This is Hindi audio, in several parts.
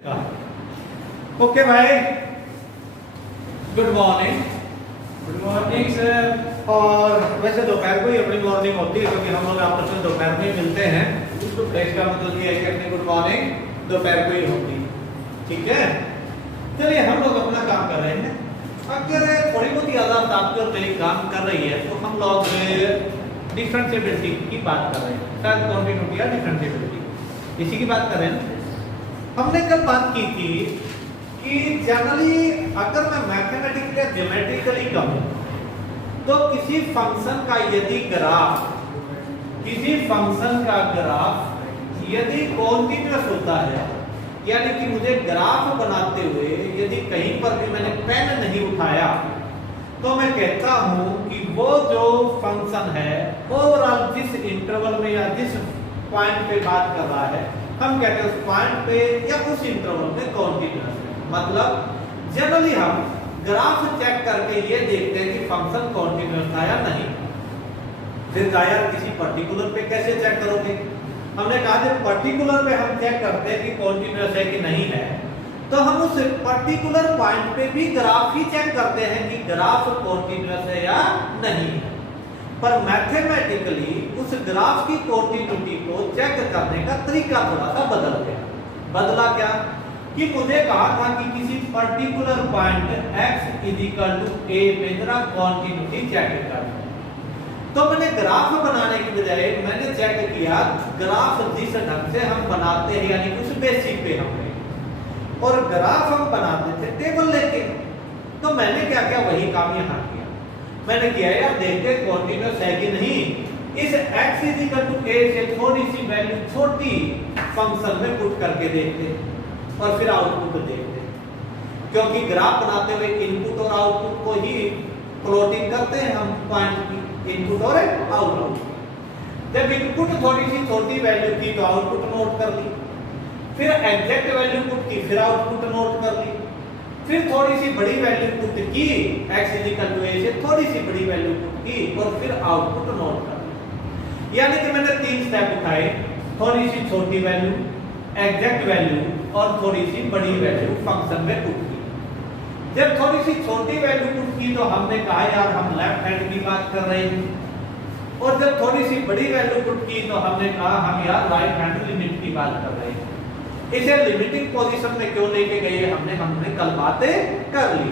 ओके भाई, good morning. Good morning sir. और वैसे दोपहर को ही अपनी मॉर्निंग होती है क्योंकि हम लोग आपस में दोपहर में ही मिलते हैं। तो इसका मतलब ये है कि अपनी गुड मॉर्निंग दोपहर को ही होती है। ठीक है, चलिए हम लोग अपना काम कर रहे हैं। अगर थोड़ी बहुत ज़्यादा आपकी और मेरी काम कर रही है तो हम लोग डिफरेंशिएबिलिटी की बात कर रहे हैं, शायद कॉन्टिन्यूटी या डिफरेंशिएबिलिटी इसी की बात कर रहे हैं। हमने कल बात की थी कि जनरली अगर मैं मैथमेटिकली या ज्योमेट्रिकली कहूं तो किसी फंक्शन का ग्राफ यदि कॉन्टिन्यूअस होता है, यानी कि मुझे ग्राफ बनाते हुए यदि कहीं पर भी मैंने पेन नहीं उठाया तो मैं कहता हूं कि वो जो फंक्शन है ओवरऑल जिस इंटरवल में या जिस पॉइंट पे बात कर रहा है हम कहते हैं उस पॉइंट पे या उस इंटरवल में कॉन्टिन्यूअस है। मतलब जनरली हम ग्राफ चेक करके ये देखते हैं कि फंक्शन कॉन्टिन्यूअस था या नहीं। फिर यार किसी पर्टिकुलर पे कैसे चेक करोगे? हमने कहा जब पर्टिकुलर पे हम चेक करते हैं कि कॉन्टिन्यूअस है कि नहीं है तो हम उस पर्टिकुलर पॉइंट पे भी ग्राफ ही चेक करते हैं कि ग्राफ कॉन्टिन्यूअस है या नहीं है। पर मैथमेटिकली उस ग्राफ की कॉन्टिन्यूटी को चेक करने का तरीका थोड़ा सा बदल गया। बदला क्या कि मुझे कहा था कि किसी पर्टिकुलर पॉइंट x a पे जरा कॉन्टिन्यूटी चेक कर। तो मैंने ग्राफ बनाने की बजाय मैंने चेक किया ग्राफ जिस ढंग से हम बनाते हैं यानी उस बेसिक पे हमने, और ग्राफ हम बनाते थे टेबल लेके। तो मैंने क्या किया वही काम यहाँ किया। मैंने किया यार देखते कॉन्टिन्यूअस है कि नहीं, इस x a से थोड़ी सी वैल्यू छोटी फंक्शन में पुट करके देखते और फिर आउटपुट देखते, क्योंकि ग्राफ बनाते हुए इनपुट और आउटपुट को ही प्लॉटिंग करते हैं हम पॉइंट की, इनपुट और आउटपुट। जब इनपुट थोड़ी सी छोटी वैल्यू थी तो आउटपुट नोट कर ली, फिर एग्जैक्ट वैल्यू पुट की फिर आउटपुट नोट कर ली, फिर थोड़ी सी बड़ी वैल्यू पुट की x a से थोड़ी सी बड़ी वैल्यू पुट की और फिर आउटपुट नोट कर ली। यानी कि मैंने 3 स्टेप उठाए, थोड़ी सी छोटी वैल्यू, एग्जैक्ट वैल्यू और थोड़ी सी बड़ी वैल्यू फंक्शन में पुट की। जब थोड़ी सी छोटी वैल्यू पुट की तो हमने कहा यार हम लेफ्ट हैंड की बात कर रहे हैं, और जब थोड़ी सी बड़ी वैल्यू पुट की तो हमने कहा हम यार राइट हैंड लिमिट की बात कर रहे हैं। इसे लिमिटिंग पोजीशन में क्यों लेके गए हमने कल बातें कर ली।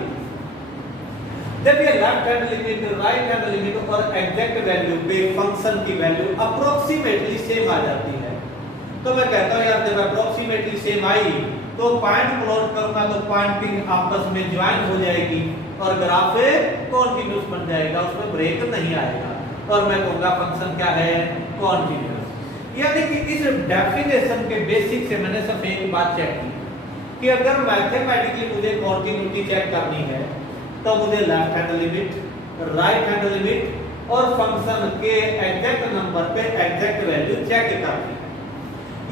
जब ये left hand limit, right hand limit और एग्जैक्ट वैल्यू पे फंक्शन की वैल्यू अप्रोक्सीमेटली सेम आ जाती है तो मैं कहता हूं यार जब अप्रोक्सीमेटली सेम आई तो पॉइंट प्लॉट करूंगा तो पॉइंटिंग आपस में ज्वाइन हो जाएगी और ग्राफ कॉन्टिन्यूअस बन जाएगा, उसमें ब्रेक नहीं आएगा और मैं कहूंगा फंक्शन क्या है कॉन्टिन्यूअस। यानी कि इस डेफिनेशन के बेसिक से मैंने सब एक बात चेक की कि अगर मैथमेटिकली मुझे कॉन्टिन्यूटी चेक करनी है तो मुझे left hand limit, right hand limit और फंक्शन के एग्जैक्ट नंबर पे एग्जैक्ट वैल्यू चेक करनी है।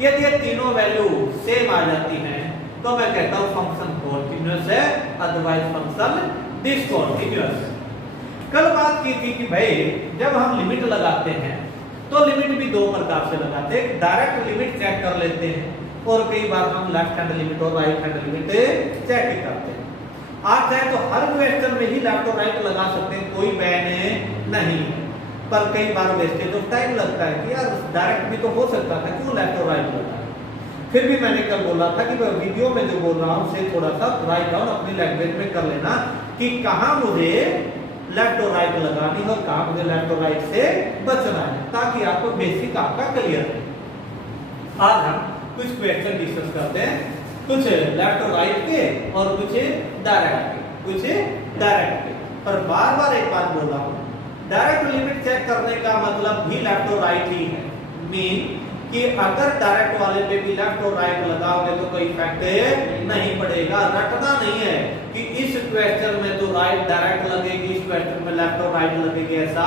यदि ये तीनों वैल्यू सेम आ जाती हैं तो मैं कहता हूं फंक्शन कॉन्टिन्यूअस है, अदरवाइज फंक्शन डिसकंटीन्यूअस। कल बात की थी कि भाई जब हम लिमिट लगाते हैं तो लिमिट भी 2 प्रकार से लगाते हैं। डायरेक्ट लिमिट चेक कर लेते हैं और कई बार हम लेफ्ट हैंड लिमिट और राइट हैंड लिमिट चेक करते हैं। आज चाहे तो हर क्वेश्चन में ही लेफ्ट और राइट लगा सकते हैं, कोई बैन नहीं है, पर कई बार वेस्टेज ऑफ टाइम लगता है कि यार डायरेक्ट भी तो हो सकता था, क्यों लेफ्ट और राइट लगा। फिर भी मैंने कल बोला था कि मैं वीडियो में जो बोल रहा हूं उसे थोड़ा सा राइट डाउन अपनी लैंग्वेज में कर लेना कि कहां मुझे लेफ्ट और राइट लगानी है और कहां मुझे लेफ्ट और राइट से बचना है, ताकि आपको बेसिक आपका क्लियर रहे। आज हम कुछ क्वेश्चन डिस्कस करते हैं, कुछ लेफ्ट और राइट के और कुछ डायरेक्ट के। पर बार-बार एक बात बोल रहा हूं, डायरेक्ट लिमिट चेक करने का मतलब भी लेफ्ट और राइट ही है। मीन कि अगर डायरेक्ट वाले पे भी लेफ्ट और राइट लगाओगे तो कोई इफेक्ट नहीं पड़ेगा। रटना नहीं है कि इस क्वेश्चन में तो राइट डायरेक्ट लगेगी, इस क्वेश्चन में लेफ्ट और राइट लगेगी, ऐसा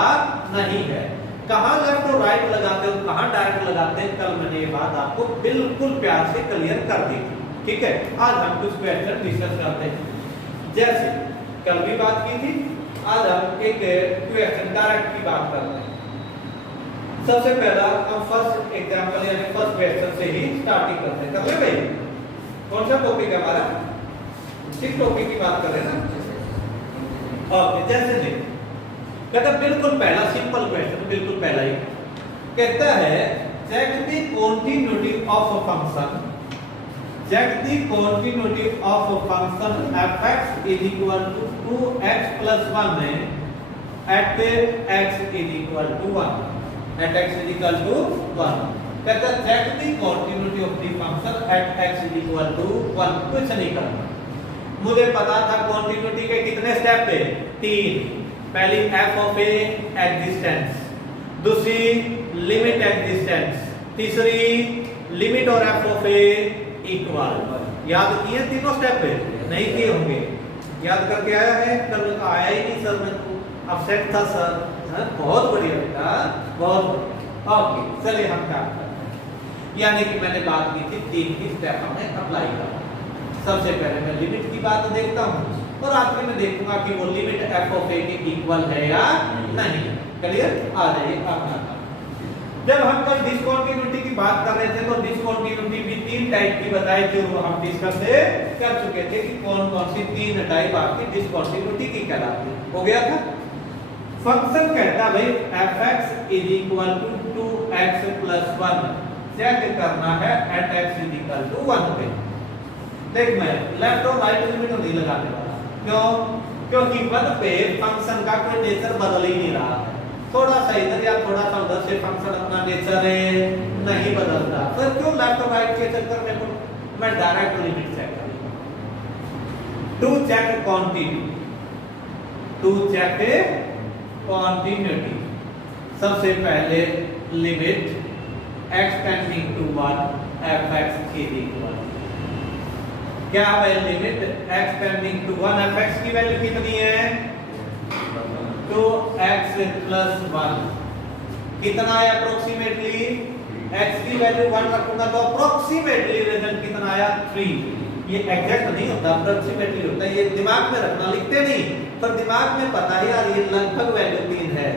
नहीं है। कहां लेफ्ट और राइट लगाते हो, कहां डायरेक्ट लगाते हैं, कल मैंने ये बात आपको बिल्कुल प्यार से क्लियर कर दी थी। ठीक है, आज हम कुछ क्वेश्चन डिस्कस करते हैं। जैसे कल भी बात की थी, आज हम एक क्वेश्चन डायरेक्ट की बात करते हैं। सबसे पहला हम फर्स्ट एग्जांपल यानी फर्स्ट क्वेश्चन से ही स्टार्टिंग करते हैं। भाई कौन सा टॉपिक है हमारा? किस टॉपिक की बात कर रहे हैं ना? ओके, जैसे देख कहता बिल्कुल पहला सिंपल क्वेश्चन, बिल्कुल पहला ही कहता है check the continuity of a function, check the continuity of a function fx is equal to 2x plus 1 at x is equal to 1, at x is equal to 1। कहता check the continuity of the function at x is equal to 1। कुछ नहीं करना, मुझे पता था continuity के कितने स्टेप है? 3। पहली f of a existence, दूसरी लिमिट एग्जिस्टेंस, तीसरी लिमिट और f of a इक्वल। याद किए तीनों स्टेप पे? नहीं किए होंगे, याद करके आया है? कल आया ही नहीं सर, मैं तो अपसेट था सर। बहुत बढ़िया बेटा, बहुत। ओके, चलिए हम क्या करते हैं, यानी कि मैंने बात की थी 3 की स्टेप हमें अप्लाई करना। सबसे पहले मैं लिमिट की बात देखता हूँ और आखिर में देखूंगा कि वो लिमिट f of a के इक्वल है या नहीं। क्लियर? आ जाइए अपना काम। जब हम कल डिसकंटिन्यूटी की बात कर रहे थे तो डिसकंटिन्यूटी भी 3 टाइप की बताई थी, वो हम डिस्कस कर चुके थे कि कौन कौन सी 3 टाइप आपकी डिसकंटिन्यूटी की कहलाती है। हो गया था। फंक्शन कहता भाई fx is equal to 2x plus 1 check करना है at x is equal to 1 पे। देख मैं लेफ्ट और राइट लिमिट नहीं लगाने वाला, क्यों? क्योंकि 1 पे फंक्शन का कोई नेचर बदल ही नहीं रहा है। थोड़ा सा इधर या थोड़ा सा उधर से फंक्शन अपना नेचर नहीं बदलता, फिर क्यों लेफ्ट और राइट के चक्कर में मैं डायरेक्ट लिमिट चेक करूंगा। To check continuity, to check continuity, सबसे पहले limit x tending to 1 fx is equal, क्या है limit x tending to 1 fx की वैल्यू कितनी है? 2x plus 1 कितना है अप्रोक्सीमेटली? x की वैल्यू 1 रखूंगा तो अप्रोक्सीमेटली रिजल्ट कितना आया? 3। ये एग्जैक्ट नहीं होता, अप्रोक्सीमेटली होता है। ये दिमाग में रखना, लिखते नहीं, पर दिमाग में पता है यार ये लगभग वैल्यू 3 है।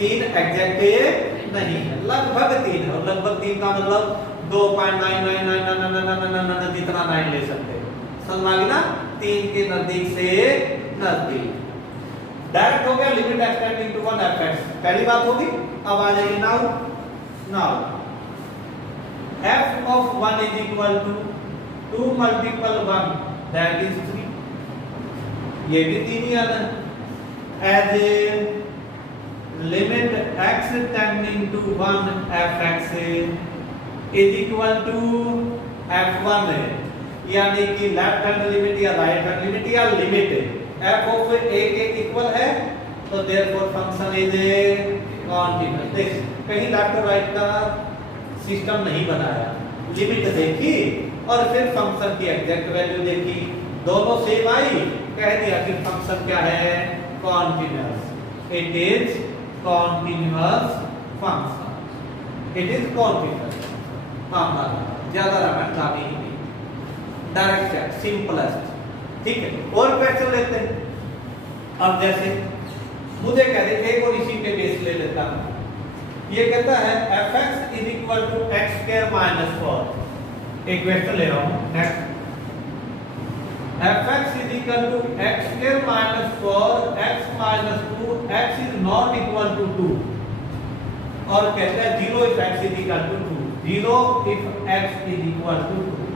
3 एग्जैक्ट नहीं है, लगभग 3 है। और लगभग 3 का मतलब 2.999999 जितना 9 ले सकते हैं। समझ आ गई ना? 3 के नजदीक से नजदीक डायरेक्ट हो गया limit x tending to 1 fx। पहली बात होगी। अब आ जाइए now f of 1 is equal to 2 multiple 1 that is 3। ये भी 3 ही आना as a limit x tending to 1 fx is equal to f1 है, यानी कि लेफ्ट हैंड लिमिट या राइट हैंड लिमिट या लिमिट f of a के इक्वल है, तो therefore function is a continuous. देख कहीं लेफ्ट और राइट का सिस्टम नहीं बनाया, लिमिट देखी और फिर फंक्शन की एग्जैक्ट वैल्यू देखी, दोनों सेम आई, कह दिया कि फंक्शन क्या है? Continuous. It is continuous function, it is continuous. मामला ज्यादा रखना काफी नहीं, डायरेक्ट चेक, सिंपलेस्ट। ठीक है, और क्वेश्चन लेते हैं। अब जैसे मुझे कह रहे थे, एक और इसी पे बेस ले लेता हूं। ये कहता है fx is equal to x square minus 4। एक क्वेश्चन ले रहा हूं next. fx is equal to x square minus 4 x minus 2 x is not equal to 2। और कहते हैं 0 if x is equal to 2, 0 if x is equal to 2।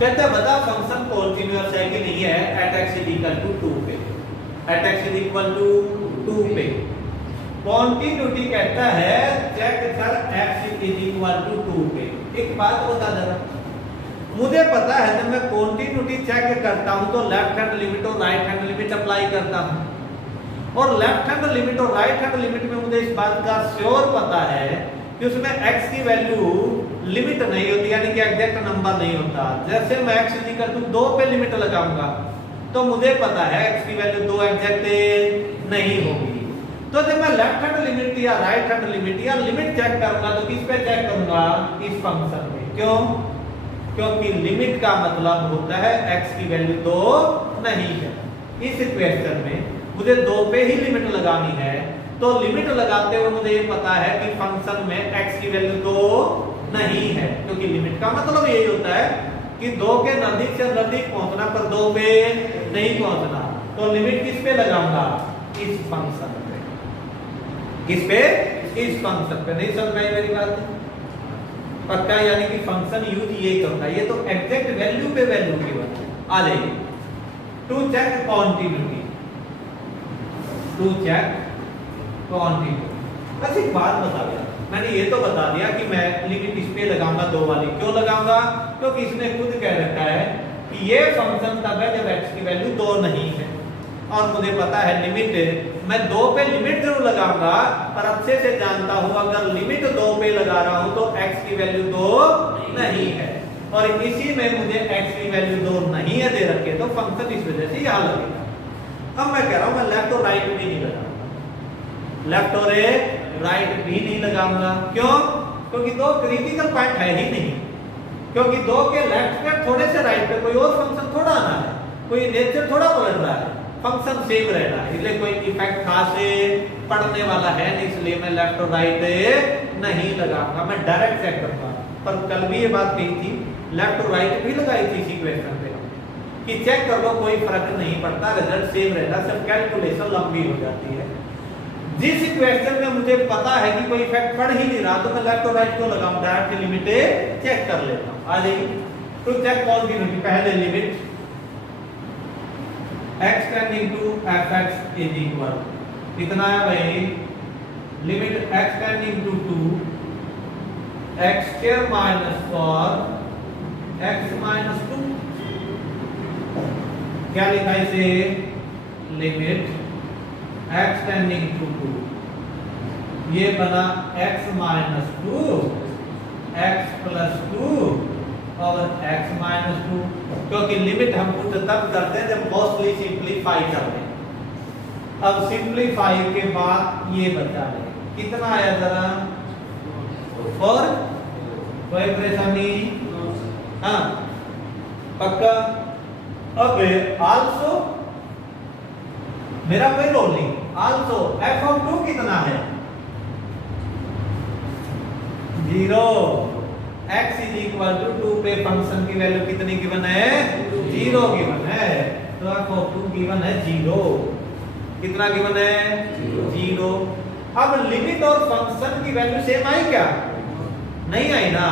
कहते हैं बता फंक्शन कॉन्टिन्यूअस है कि नहीं है at x is equal to 2 पे, at x is equal to 2 पे। कॉन्टिन्यूटी कहता है चेक कर x is equal to 2 पे। एक बात बता जरा, मुझे पता है जब मैं कॉन्टिन्यूटी चेक करता हूं तो लेफ्ट हैंड लिमिट और राइट हैंड लिमिट अप्लाई करता हूं, और लेफ्ट हैंड लिमिट और राइट हैंड लिमिट में मुझे इस बात का श्योर पता है कि उसमें x की वैल्यू लिमिट नहीं होती, यानी कि एग्जैक्ट नंबर नहीं होता। जैसे मैं x is equal to 2 पे लिमिट लगाऊंगा तो मुझे पता है x की वैल्यू 2 एग्जैक्ट नहीं होगी। तो जब मैं लेफ्ट हैंड लिमिट या राइट हैंड लिमिट या लिमिट चेक करूंगा तो किस पे चेक करूंगा? इस फंक्शन पे। क्यों? क्योंकि लिमिट का मतलब होता है x की वैल्यू 2 नहीं है। इस इक्वेशन में मुझे 2 पे ही लिमिट लगानी है, तो लिमिट लगाते हुए मुझे ये पता है कि फंक्शन में x की वैल्यू 2 नहीं है, क्योंकि लिमिट का मतलब यही होता है कि 2 के नजदीक से नजदीक पहुंचना पर 2 पे नहीं पहुंचना, तो लिमिट किस पे लगाऊंगा? इस फंक्शन पे। किस पे? इस फंक्शन पे। नहीं समझ में आई मेरी बात? पक्का, यानी कि फंक्शन यूज ये करूंगा। ये तो एग्जैक्ट वैल्यू पे वैल्यू की बात है। आ जाइए to check continuity, to check continuity. बस एक बात बता दिया मैंने, ये तो बता दिया कि मैं लिमिट इस पे लगाऊंगा 2 वाली। क्यों लगाऊंगा? क्योंकि इसने खुद कह रखा है कि ये फंक्शन तब है जब x की वैल्यू 2 नहीं है, और मुझे पता है लिमिट मैं 2 पे लिमिट जरूर लगाऊंगा, पर अच्छे से जानता हूं अगर लिमिट 2 पे लगा रहा हूं तो x की वैल्यू 2 नहीं है, और इसी में मुझे x की वैल्यू 2 नहीं है दे रखे, तो फंक्शन इस वजह से यहां लगेगा। अब मैं कह रहा हूं मैं लेफ्ट और राइट भी नहीं लगाऊंगा, लेफ्ट और राइट भी नहीं लगाऊंगा। क्यों? क्योंकि 2 क्रिटिकल पॉइंट है ही नहीं, क्योंकि 2 के लेफ्ट पे थोड़े से राइट पे कोई और फंक्शन थोड़ा आना है, कोई नेचर थोड़ा पलट रहा है, फंक्शन सेम रहना है, इसलिए कोई इफेक्ट खास पड़ने वाला है नहीं, इसलिए मैं लेफ्ट और राइट नहीं लगाऊंगा, मैं डायरेक्ट चेक करूंगा। पर कल भी ये बात कही थी, लेफ्ट और राइट भी लगाई थी इसी क्वेश्चन पे कि चेक कर लो कोई फर्क नहीं पड़ता, रिजल्ट सेम रहता, सिर्फ कैलकुलेशन लंबी हो जाती है। जिस इक्वेशन में मुझे पता है कि कोई इफेक्ट पड़ ही नहीं रहा तो मैं लेफ्ट और राइट को लगाऊं, डायरेक्ट लिमिट चेक कर लेता हूं। आ जाइए टू चेक कॉन्टिन्यूटी, पहले limit x tending to fx is equal कितना है भाई? Limit x tending to 2 x square minus 4 x minus 2, क्या लिखा इसे? लिमिट x टेंडिंग टू 2, ये बना x माइनस 2 x प्लस 2 और x माइनस 2, क्योंकि लिमिट हम खुद तब करते हैं जब मोस्टली सिंपलीफाई करते हैं। अब सिंपलीफाई के बाद ये बचा है, कितना आया जरा? 4, कोई परेशानी? हाँ पक्का। अब आल्सो, मेरा कोई रोल नहीं, आल्सो f ऑफ 2 कितना है? 0। x इज इक्वल टू 2 पे फंक्शन की वैल्यू कितनी गिवन है? 0 गिवन है, तो f ऑफ 2 गिवन है 0। कितना गिवन है? 0। अब लिमिट और फंक्शन की वैल्यू सेम आई क्या? नहीं आई ना,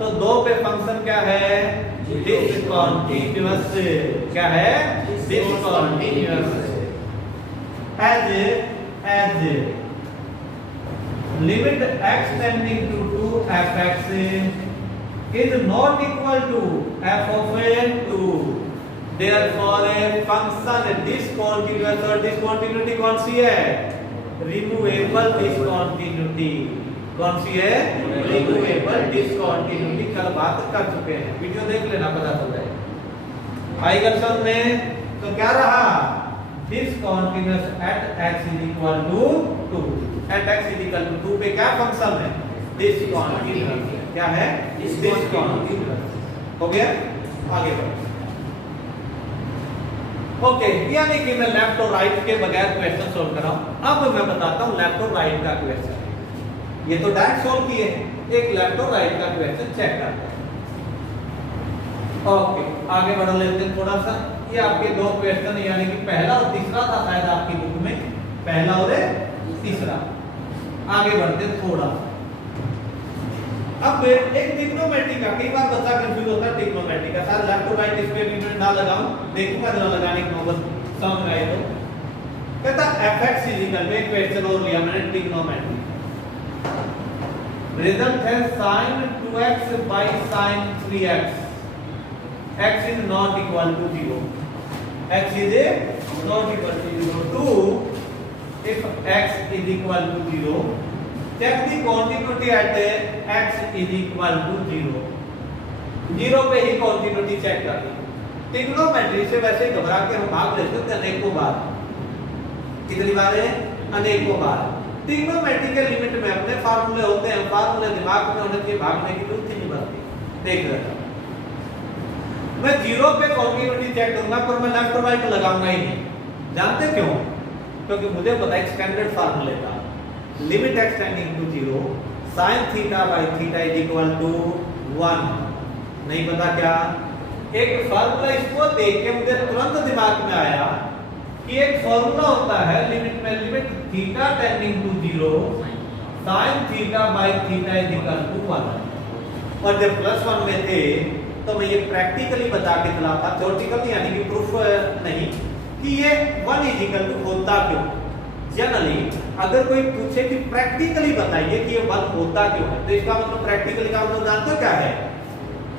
तो 2 पे फंक्शन क्या है? डिसकंटीन्यूअस। क्या है? Discontinuous. as limit x tending to 2 fx is not equal to f of 2, therefore a function discontinuous और discontinuity कौन सी है? removable discontinuity। कौन सी है? removable discontinuity। कल बात कर चुके हैं, वीडियो देख लेना पता चल जाएगा। आई गल समझ में? तो क्या रहा? discontinuous at x is equal to 2, at x is equal to 2 पे क्या फंक्शन है? discontinuous। क्या है? discontinuous। हो गया? आगे बढ़ो। ओके, यानी कि मैं लेफ्ट और राइट के बगैर क्वेश्चन सोल्व कर रहा हूं। अब मैं बताता हूं लेफ्ट और राइट का क्वेश्चन। ये तो डायरेक्ट सोल्व किए, एक लेफ्ट और राइट का क्वेश्चन चेक करते हैं। ओके, आगे बढ़ लेते हैं थोड़ा सा। ये आपके 2 क्वेश्चन यानी कि पहला और तीसरा था शायद आपकी बुक में, पहला और तीसरा। आगे बढ़ते थोड़ा। अब एक ट्रिग्नोमेट्री का, कई बार बच्चा कंफ्यूज होता है ट्रिग्नोमेट्री का, शायद लेफ्ट और राइट इस पे भी मैं ना लगाऊं, देखूंगा जरा लगाने की नौबत समझ में आए तो। कहता fx इज इक्वल टू, एक क्वेश्चन और लिया मैंने ट्रिग्नोमेट्री। रिजल्ट है sin 2x by sin 3x, x is not equal to 0, x is not equal to 0, 2 if x is equal to 0 check the continuity at x is equal to 0, 0 पे ही continuity चेक कर ली। ट्रिग्नोमेट्री से वैसे घबरा के हम भाग लेते हैं अनेकों बार, कितनी बार है? अनेकों बार। ट्रिग्नोमेट्री के लिमिट में अपने फार्मूले होते हैं, फार्मूले दिमाग में होने के भागने की जरूरत ही नहीं पड़ती। देख रहा मैं 0 पे कंटिन्यूटी चेक करूंगा, पर मैं लेफ्ट और राइट लगाऊंगा ही नहीं। जानते क्यों? क्योंकि मुझे पता है स्टैंडर्ड फार्मूले का limit x tending to 0 sin theta by theta is equal to 1। नहीं पता क्या? एक फार्मूला इसको देख के मुझे तुरंत दिमाग में आया कि एक फार्मूला होता है limit theta tending to 0 sin theta by theta is equal to 1। और जब +1 में थे तो मैं ये प्रैक्टिकली बता के चला था, थ्योरेटिकली यानी कि प्रूफ नहीं, कि ये 1 इज इक्वल टू होता क्यों। जनरली अगर कोई पूछे कि प्रैक्टिकली बताइए कि ये 1 होता क्यों है, तो इसका मतलब प्रैक्टिकली का मतलब जानते हो क्या है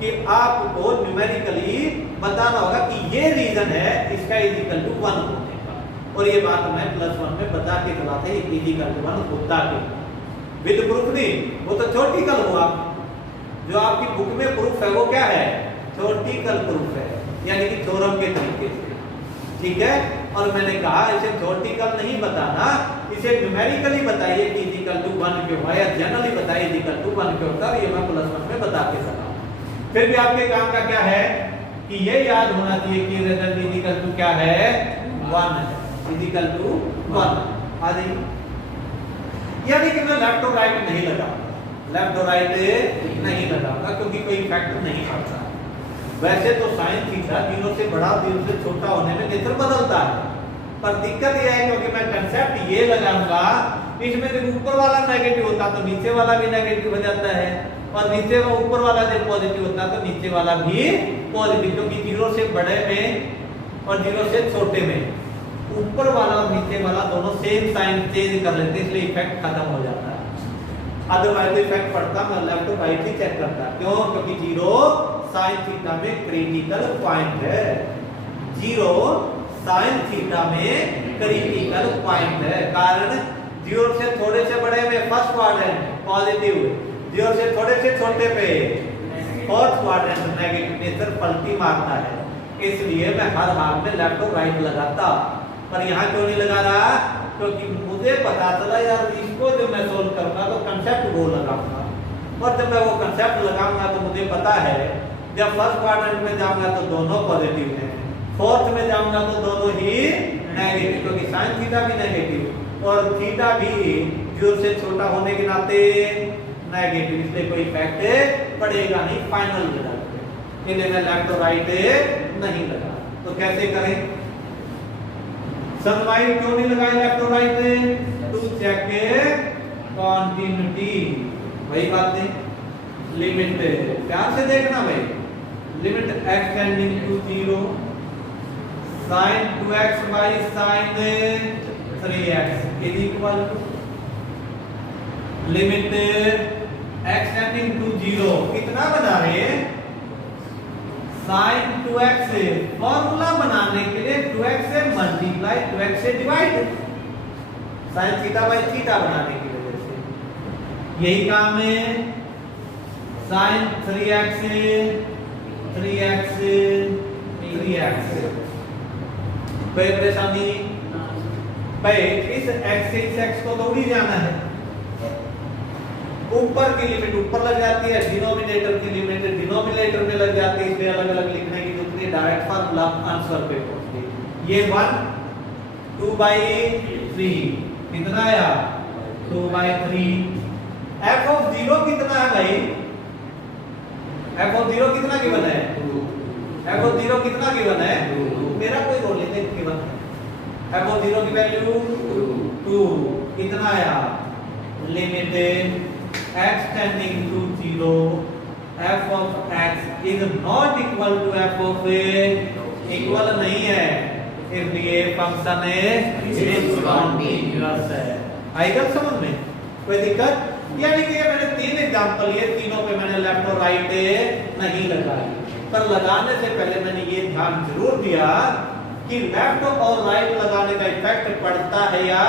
कि आपको न्यूमेरिकली बताना होगा कि ये रीजन है इसका इज इक्वल टू 1 होने का। और ये बात मैं +1 में बता के चला था, ये इज इक्वल टू 1 होता क्यों, विद प्रूफ नहीं, वो तो थ्योरेटिकल हुआ। जो आपकी बुक में प्रूफ है वो क्या है, थ्योरेटिकल प्रूफ है, यानी कि थ्योरम के तरीके से, ठीक है। और मैंने कहा इसे थ्योरेटिकल नहीं बताना, इसे न्यूमेरिकली बताइए कि इज इक्वल टू 1 क्यों है, या जनरली बताइए इज इक्वल टू 1 क्यों होता है। ये मैं +1 में बता के चला। फिर भी आपके काम का क्या है कि ये याद होना चाहिए कि रिजल्ट इज इक्वल टू क्या है, 1 है, इज इक्वल टू 1 आ जाइए। यानी कि मैं लेफ्ट और राइट नहीं लगाऊंगा, लेफ्ट और राइट नहीं लगाऊंगा क्योंकि कोई इफेक्ट नहीं पड़ता। वैसे तो साइन थीटा 0 से बड़ा 0 से छोटा होने में नेचर बदलता है, पर दिक्कत यह है क्योंकि मैं कंसेप्ट ये लगाऊंगा, इसमें जब ऊपर वाला नेगेटिव होता तो नीचे वाला भी नेगेटिव हो जाता है, और नीचे वा ऊपर वाला जब पॉजिटिव होता तो नीचे वाला भी पॉजिटिव, क्योंकि 0 से बड़े में और 0 से छोटे में ऊपर वाला और नीचे वाला दोनों सेम साइन चेंज कर लेते हैं, इसलिए इफेक्ट खत्म हो जाता है। अदरवाइज इफेक्ट पड़ता, मैं लेफ्ट और राइट ही चेक करता, क्यों, क्योंकि 0 साइन थीटा में क्रिटिकल पॉइंट है, 0 साइन थीटा में क्रिटिकल पॉइंट है। कारण 0 से थोड़े से बड़े में फर्स्ट क्वाड्रेंट पॉजिटिव, 0 से थोड़े से छोटे पे फोर्थ क्वाड्रेंट नेगेटिव, नेचर पलटी मारता है। इसलिए मैं हर हाल में लेफ्ट और राइट लगाता, पर यहाँ क्यों नहीं लगा रहा, क्योंकि मुझे पता चला यार इसको जो मैं सोल्व करूंगा तो कंसेप्ट वो लगाऊंगा, और जब मैं वो कंसेप्ट लगाऊंगा तो मुझे पता है जब फर्स्ट क्वाड्रेंट में जाऊंगा तो दोनों पॉजिटिव हैं, फोर्थ में जाऊंगा तो दोनों ही नेगेटिव, क्योंकि साइन थीटा भी नेगेटिव और थीटा भी 0 से छोटा होने के नाते नेगेटिव, इसलिए कोई इफेक्ट पड़ेगा नहीं फाइनल रिजल्ट पे। इसलिए मैं लेफ्ट और राइट नहीं लगा। तो कैसे करें, सनलाइट क्यों नहीं लगाए लेफ्ट और राइट में, टू चेक कॉन्टिन्यूटी, वही बात है। लिमिट प्यार से देखना भाई, limit x tending to 0 sin 2x by sin 3x is equal to limit x tending to 0 कितना बना रहे हैं, sin 2x से फॉर्मूला बनाने के लिए 2x से मल्टीप्लाई 2x से divide, sin theta by theta बनाने की वजह से यही काम है। sin 3x से 3x से 3x कोई परेशानी भाई, इस x से इस x को दौड़ी जाना है, ऊपर की लिमिट ऊपर लग जाती है, डिनोमिनेटर की लिमिट डिनोमिनेटर में लग जाती है, इसलिए अलग अलग लिखने की जरूरत नहीं, डायरेक्ट फार्मूला आंसर पे पहुंचती। ये 1 2/3 कितना आया, 2/3। f(0) कितना है भाई, f(0) कितना गिवन है, f(0) कितना गिवन है, मेरा कोई रोल नहीं है, गिवन है f(0) की वैल्यू 2 कितना आया, limit x tending to 0 f of x is not equal to f of a, equal नहीं है, इसलिए फंक्शन डिसकंटीन्यूअस है। आएगा समझ में, कोई दिक्कत, यानी कि ये मैंने 3 एग्जांपल लिए, तीनों पे मैंने लेफ्ट और राइट नहीं लगाई, पर लगाने से पहले मैंने ये ध्यान जरूर दिया कि लेफ्ट और राइट लगाने का इफेक्ट पड़ता है या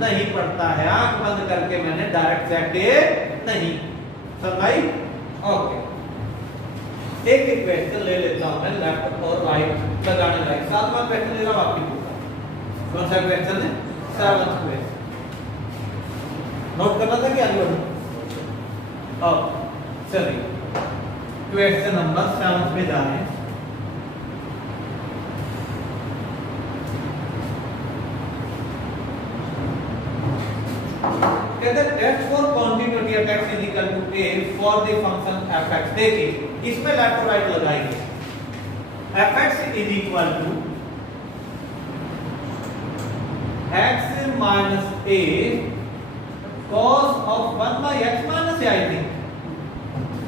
नहीं पड़ता है। आंख बंद करके मैंने डायरेक्ट चेक नहीं समझाई। ओके, एक एक क्वेश्चन ले लेता हूं मैं लेफ्ट और राइट लगाने का। साथ में क्वेश्चन ले रहा हूं आपकी बुक, कौन सा क्वेश्चन है, 7th क्वेश्चन, नोट करना था क्या चलिए क्वेश्चन नंबर 7 पे जा रहे हैं। कहते हैं test for continuity of x is equal to a for the function f(x). देखिए इसमें लेफ्ट और राइट लगाएंगे, fx is equal to x minus a cos of 1 by x minus a, I think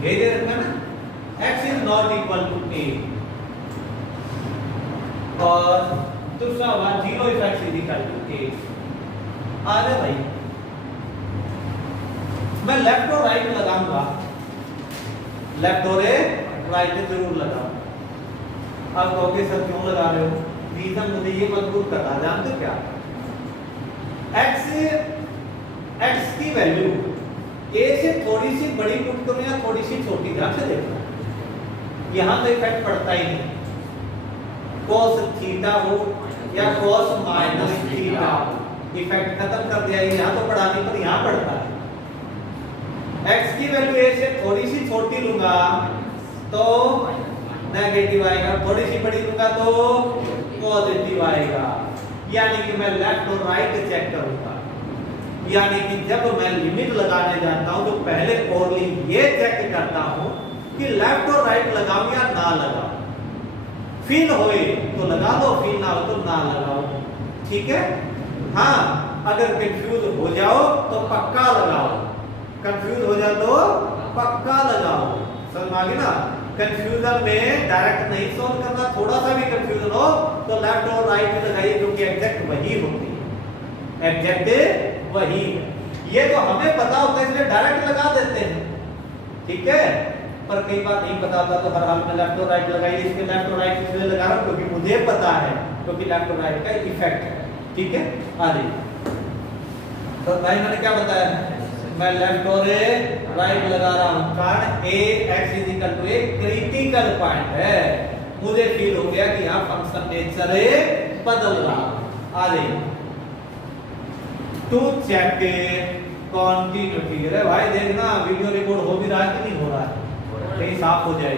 ये दे रखा है ना, x is not equal to a, और दूसरा हुआ 0 if x is equal to a। आ रहे भाई, मैं लेफ्ट और राइट लगाऊंगा, लेफ्ट और राइट जरूर लगाऊंगा। अब कहोगे सर क्यों लगा रहे हो? रीजन मुझे ये मजबूत करना, जानते क्या, x की वैल्यू a से थोड़ी सी बड़ी पुट करूं या थोड़ी सी छोटी, ध्यान से देखना, यहां तो इफेक्ट पड़ता ही नहीं, cos थीटा हो या cos माइनस थीटा हो, इफेक्ट खत्म कर दिया। यहां तो पढ़ाने पर यहां पड़ता है। x की वैल्यू a से थोड़ी सी छोटी लूंगा तो नेगेटिव आएगा, थोड़ी सी बड़ी लूंगा तो पॉजिटिव आएगा। यानी कि मैं लेफ्ट और राइट चेक करूंगा, यानी कि जब मैं लिमिट लगाने जाता हूं तो पहले ओनली ये चेक करता हूं कि लेफ्ट और राइट लगाऊं या ना लगाऊं। फील होए तो लगा लो, फील ना हो तो ना लगाओ, ठीक है। हाँ, अगर कंफ्यूज हो जाओ तो पक्का लगाओ, कंफ्यूज हो जाओ तो पक्का लगाओ, समझ आ गई ना। कंफ्यूजन में डायरेक्ट नहीं सॉल्व करना, थोड़ा सा भी कंफ्यूजन हो तो लेफ्ट और राइट लगाइए, क्योंकि एग्जैक्ट वही होती है, एग्जैक्ट वही है। ये तो हमें पता होता है इसलिए डायरेक्ट लगा देते हैं, ठीक है। पर कई बार नहीं पता होता तो हर हाल में लेफ्ट और राइट लगाइए। इसके लेफ्ट और राइट इसलिए लगा रहा हूं क्योंकि मुझे पता है, क्योंकि लेफ्ट और राइट का इफेक्ट है, ठीक है। आ जाइए, तो भाई मैंने क्या बताया, मैं लेफ्ट और राइट लगा रहा हूं, कारण a x is equal to a critical point है। मुझे फील हो गया कि यहां फंक्शन नेचर बदल रहा। आ जाइए, टू चेक कंटिन्यूटी। अरे भाई देखना वीडियो रिकॉर्ड हो भी रहा है कि नहीं हो रहा है, कहीं साफ हो जाए,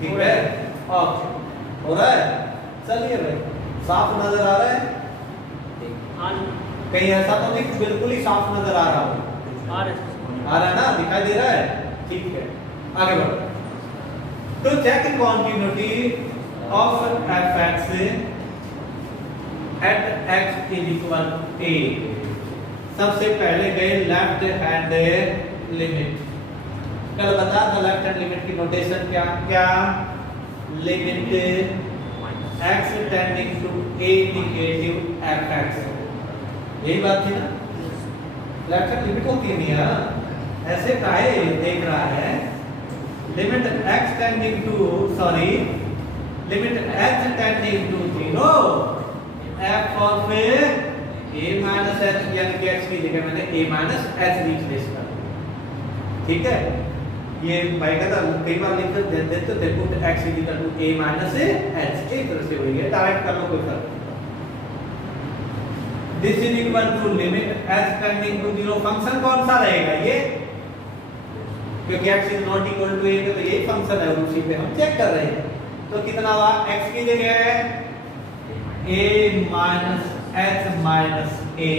ठीक है। ओके, हो रहा है, चलिए भाई, साफ नजर आ रहा है, कहीं ऐसा तो नहीं बिल्कुल ही साफ नजर आ रहा हो, आ रहा है ना, दिखाई दे रहा है, ठीक है। आगे बढ़ो, तो check continuity of fx at x is equal to a। सबसे पहले गए लेफ्ट हैंड लिमिट। कल बता था लेफ्ट हैंड लिमिट की नोटेशन क्या क्या, limit x tending to a negative fx, यही बात थी ना। लेफ्ट हैंड लिमिट होती नहीं है, ऐसे काहे देख रहा है, limit x tending to sorry limit h tending to 0 f of a minus h, यानी कि x की जगह मैंने a माइनस h रिप्लेस कर दिया, ठीक है। ये भाई कहता कई बार लिख कर देते तो देखो x is equal to a minus h, एक तरह से हुई है, डायरेक्ट कर लो, कोई फर्क नहीं। This is equal to limit h tending to 0, function कौन सा रहेगा ये, क्योंकि x is not equal to a, तो यही फंक्शन है, उसी पे हम चेक कर रहे हैं। तो कितना हुआ, x की जगह है a minus h minus a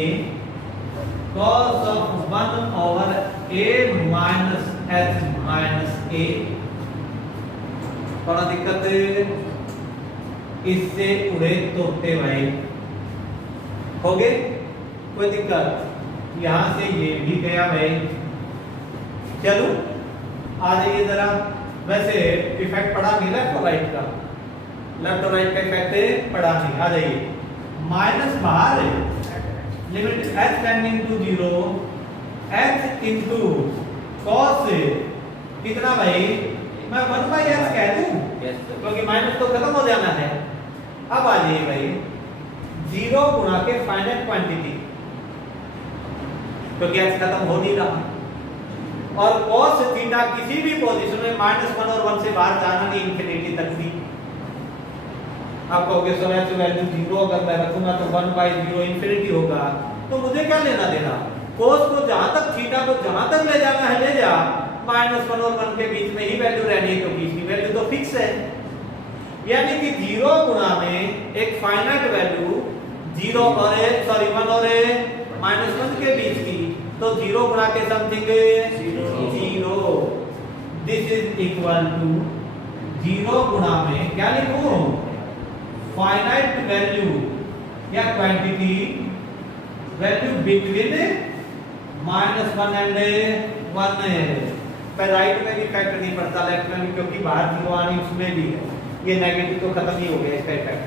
cos of 1 over a minus h minus a। थोड़ा दिक्कत है, इससे उड़े तोते भाई हो गए, कोई दिक्कत, यहां से ये भी गया भाई। चलो आ जाइए जरा, वैसे इफेक्ट पढ़ा नहीं लेफ्ट और राइट का, लेफ्ट और राइट का इफेक्ट पढ़ा नहीं। आ जाइए, माइनस बाहर है, limit h tending to 0 h into cos कितना भाई, मैं 1 बाई h कह दूं, क्योंकि माइनस तो खत्म हो जाना है। अब आ जाइए भाई, 0 गुणा के फाइनाइट क्वांटिटी, क्योंकि h खत्म हो नहीं रहा, और cos थीटा किसी भी पोजीशन में -1 और 1 से बाहर जाना नहीं, इंफिनिटी तक भी। आप कहोगे सर h वैल्यू 0 अगर मैं रखूंगा तो 1 बाई 0 इंफिनिटी होगा, तो मुझे क्या लेना देना, cos को जहां तक थीटा को जहां तक ले जाना है ले जा, -1 और 1 के बीच में ही वैल्यू रहनी है, क्योंकि इसकी वैल्यू तो फिक्स है। यानी कि 0 गुणा में एक फाइनाइट वैल्यू 0 और 1 और -1 के बीच की, तो 0 गुणा के something 0, this is equal to zero गुणा में क्या लिखूं, फाइनाइट वैल्यू या क्वांटिटी वैल्यू बिटवीन -1 एंड 1। पर राइट में भी इफेक्ट नहीं पड़ता, लेफ्ट में भी, क्योंकि बाहर जीरो आनी उसमें भी है, ये नेगेटिव तो खत्म ही हो गया इसका इफेक्ट।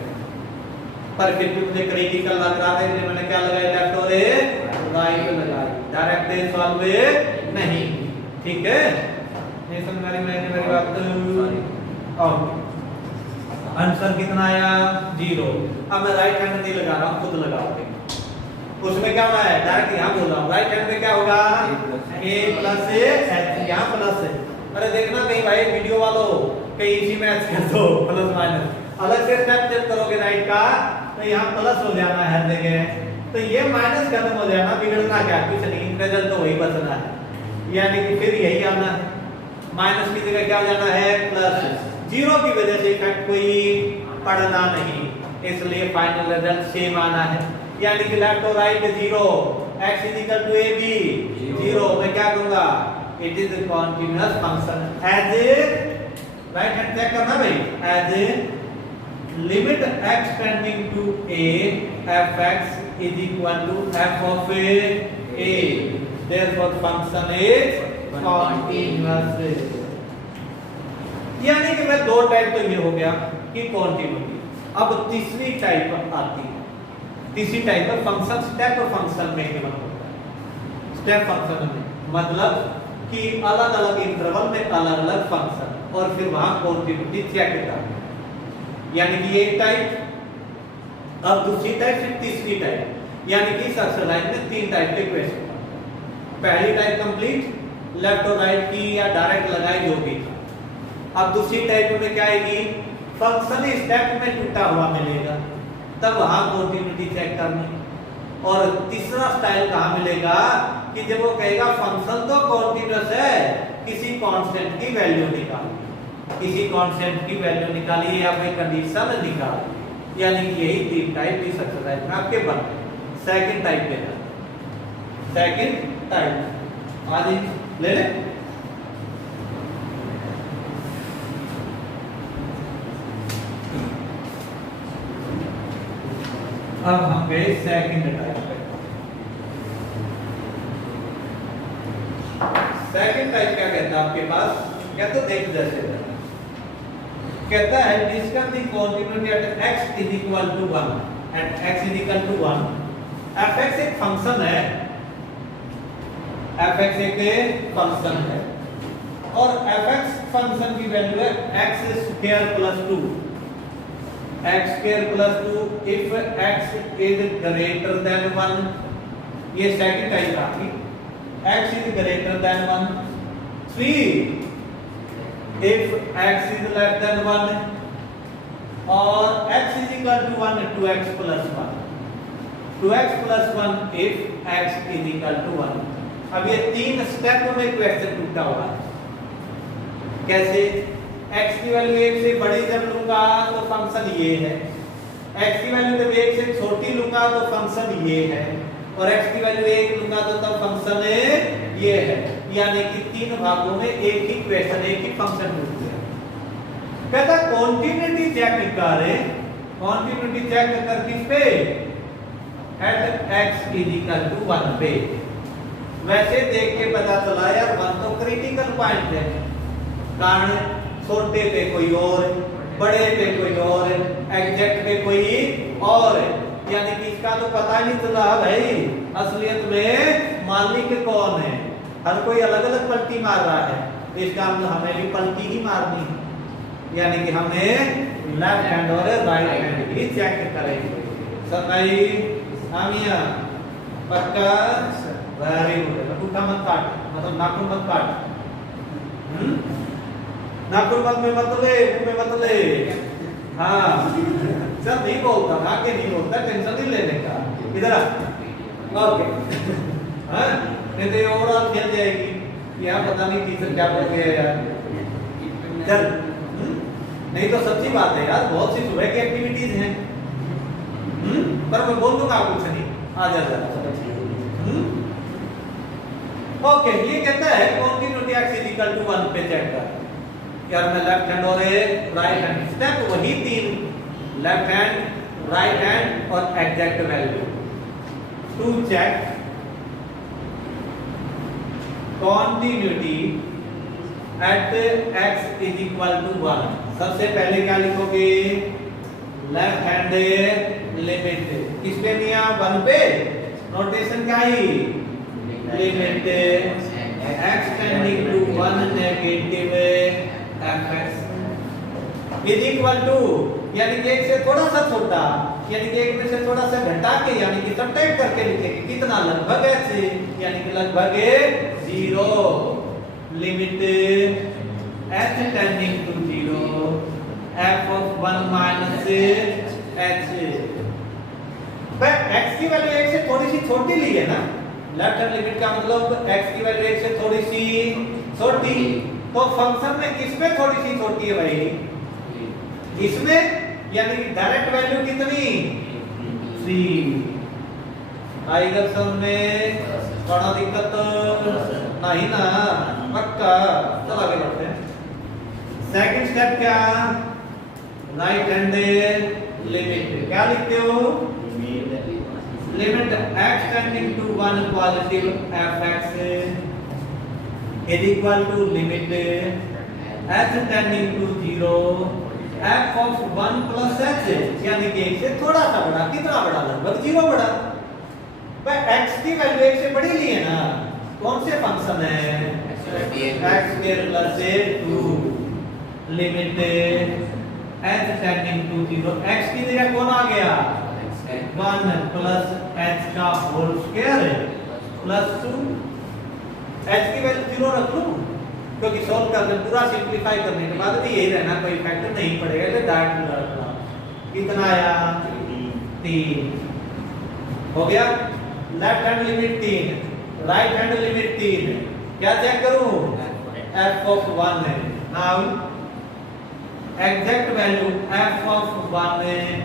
पर फिर भी मुझे क्रिटिकल लग रहा था, इसलिए मैंने क्या लगाया, लेफ्ट और राइट लगाई, डायरेक्ट सॉल्व नहीं। ठीक है, ये समझ मेरी बात। आंसर कितना आया, 0। अब मैं राइट हैंड नहीं लगा रहा हूं, खुद लगाओगे। उसमें क्या होना है, डायरेक्ट यहां बोल रहा हूं, राइट हैंड में क्या होगा, a प्लस h, यहां प्लस है। अरे देखना कहीं भाई वीडियो वालों कहीं इसी में h कर दो, प्लस माइनस, अलग से स्टेप जब करोगे राइट का तो यहां प्लस हो जाना है हर जगह, तो ये माइनस खत्म हो जाना, बिगड़ना क्या कुछ नहीं, रिजल्ट तो वही बचना है, यानी कि फिर यही आना है, माइनस की जगह क्या हो जाना है, प्लस। जीरो की वजह से इफेक्ट कोई पड़ना नहीं, इसलिए फाइनल रिजल्ट सेम आना है, यानी कि लेफ्ट और right 0, x equal to ab 0। मैं क्या कहूंगा, it is a continuous function as a, right hand check करना भाई, as a limit x tending to a fx is equal to f of a, therefore function is continuous। यानी कि मैं दो टाइप तो ये हो गया कि कॉन्टिन्यूटी। अब तीसरी टाइप आती है, तीसरी टाइप का फंक्शन स्टेप फंक्शन में गिवन होता है। स्टेप फंक्शन में मतलब कि अलग अलग इंटरवल में अलग अलग फंक्शन और फिर वहां कॉन्टिन्यूटी चेक करना, यानी कि एक टाइप, अब दूसरी टाइप, फिर तीसरी टाइप, यानी कि इस एक्सरसाइज में 3 टाइप के क्वेश्चन। पहली टाइप कंप्लीट, लेफ्ट और राइट की या डायरेक्ट लगाई जो भी। अब दूसरी टाइप में क्या आएगी, फंक्शन स्टेप में टूटा हुआ मिलेगा, तब वहां कॉन्टिन्यूटी चेक करनी। और तीसरा स्टाइल कहां मिलेगा कि जब वो कहेगा फंक्शन तो कॉन्टिन्यूअस है, किसी कांस्टेंट की वैल्यू निकालिए, किसी कांस्टेंट की वैल्यू निकालिए या फिर कंडीशन निकालिए, यानी कि यही 3 टाइप इस एक्सरसाइज में आपके बन गए। सेकंड टाइप लेना, सेकंड टाइप आज ले ले। अब हम गए सेकंड टाइप पे। सेकंड टाइप क्या कहता है आपके पास, कहता देख जैसे कहता है discuss the continuity at x is equal to 1, at x is equal to 1। fx एक फंक्शन है, fx एक फंक्शन है और fx फंक्शन की वैल्यू है x square plus 2, x square plus 2 if x is greater than 1। ये सेकंड टाइप आ गई, x is greater than 1। 3 if x is less than 1 और x is equal to 1 2x plus 1, 2x plus 1 if x is equal to 1। अब ये 3 स्टेप में क्वेश्चन टूटा हुआ है। कैसे, x की वैल्यू 1 से बड़ी जब लूंगा तो फंक्शन ये है, x की वैल्यू जब 1 से छोटी लूंगा तो फंक्शन ये है, और x की वैल्यू 1 लूंगा तो तब फंक्शन ये है, यानी कि 3 भागों में एक ही क्वेश्चन, एक ही फंक्शन पूछ दिया। कहता कॉन्टिन्यूटी चेक करें, कॉन्टिन्यूटी चेक कर किस पे, at x is equal to 1 पे। वैसे देख के पता चला यार 1 तो क्रिटिकल पॉइंट है, कारण छोटे पे कोई और, बड़े पे कोई और, एग्जैक्ट पे कोई और, यानी कि इसका तो पता ही नहीं चला भाई असलियत में मालिक कौन है। हर कोई अलग अलग पलटी मार रहा है, इसका हमें भी पलटी ही मारनी है, यानी कि हमें लेफ्ट हैंड और राइट हैंड भी चेक करेंगे। सब भाई आमिया पक्का, वेरी गुड। अंगूठा मत काट, मतलब नाखून मत काट, नाखून मत ले, मुंह में मत ले। हाँ सर नहीं बोलता, आगे नहीं बोलता, टेंशन नहीं लेने का। इधर आ, ओके। हाँ नहीं तो ओवरऑल खेल जाएगी, यहाँ पता नहीं टीचर क्या बोल गया यार। चल नहीं तो सच्ची बात है यार, बहुत सी सुबह की एक्टिविटीज हैं, पर मैं बोल दूंगा कुछ नहीं, आ जा जरा। ओके, ये कहता है कॉन्टिन्यूटी x इक्वल टू 1 पे चेक कर। यार मैं लेफ्ट हैंड और राइट हैंड, स्टेप वही तीन, लेफ्ट हैंड, राइट हैंड और exact value to check continuity at x is equal to 1। सबसे पहले क्या लिखोगे, लेफ्ट हैंड लिमिट किस पे लिया, 1 पे, नोटेशन क्या ही, limit x tending to 1 negative fx is equal to, यानी कि एक से थोड़ा सा छोटा, यानी कि एक में से थोड़ा सा घटा के, यानी कि सबट्रैक्ट करके लिखेंगे कितना, लगभग ऐसे, यानी कि लगभग 0, limit h tending to 0 f of 1 minus h। भाई x की वैल्यू एक से थोड़ी सी छोटी ली है ना, लेफ्ट हैंड लिमिट का मतलब x की वैल्यू एक से थोड़ी सी छोटी, तो फंक्शन में किसमें थोड़ी सी छोटी है भाई, इसमें, यानी कि डायरेक्ट वैल्यू कितनी, 3। आएगा सब में बड़ा दिक्कत नहीं ना, पक्का। चलो आगे बढ़ते हैं। सेकंड स्टेप क्या, राइट हैंड लिमिट क्या लिखते हो, limit x tending to 1 positive fx is equal to limit h tending to 0 f of 1 plus h, यानी कि एक से थोड़ा सा बड़ा, कितना बड़ा, लगभग 0 बड़ा। भाई x की वैल्यू एक से बड़ी ली है ना, कौन से फंक्शन है, x square plus 2 limit h tending to 0, x की जगह कौन आ गया, 1 प्लस h का होल स्क्वायर प्लस 2, h की वैल्यू 0 रख लूं, क्योंकि सॉल्व करने पूरा सिंपलीफाई करने के बाद भी यही रहना, कोई फैक्टर नहीं पड़ेगा, इसलिए डायरेक्ट रखना। कितना आया, 3 हो गया। Left hand limit 3, right hand limit 3, क्या चेक करूं, f of 1 है। Now exact value f of 1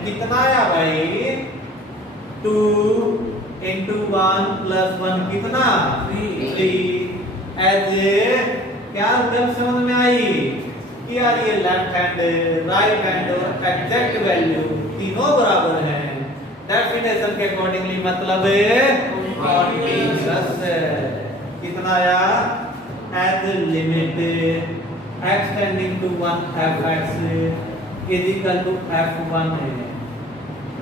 कितना आया भाई, 2 into 1 plus 1 कितना, 3। एज क्या जब समझ में आई कि यार ये लेफ्ट हैंड, राइट हैंड और एग्जैक्ट वैल्यू तीनों बराबर हैं, डेफिनेशन के अकॉर्डिंगली मतलब कॉन्टिन्यूअस। कितना आया, as limit x tending to 1 fx is equal to f1 है,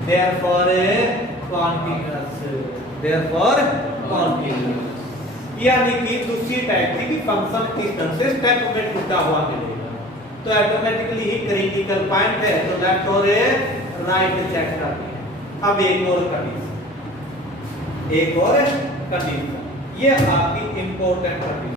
देयरफॉर कॉन्टिन्यूअस, देयरफॉर कॉन्टिन्यूअस। यानी कि दूसरी टाइप थी कि फंक्शन किस तरह से स्टेप में टूटा हुआ मिलेगा, तो ऑटोमेटिकली ही क्रिटिकल पॉइंट है, तो लेफ्ट और राइट चेक करते हैं। अब एक और कंडीशन, ये आपकी इंपॉर्टेंट कंडीशन।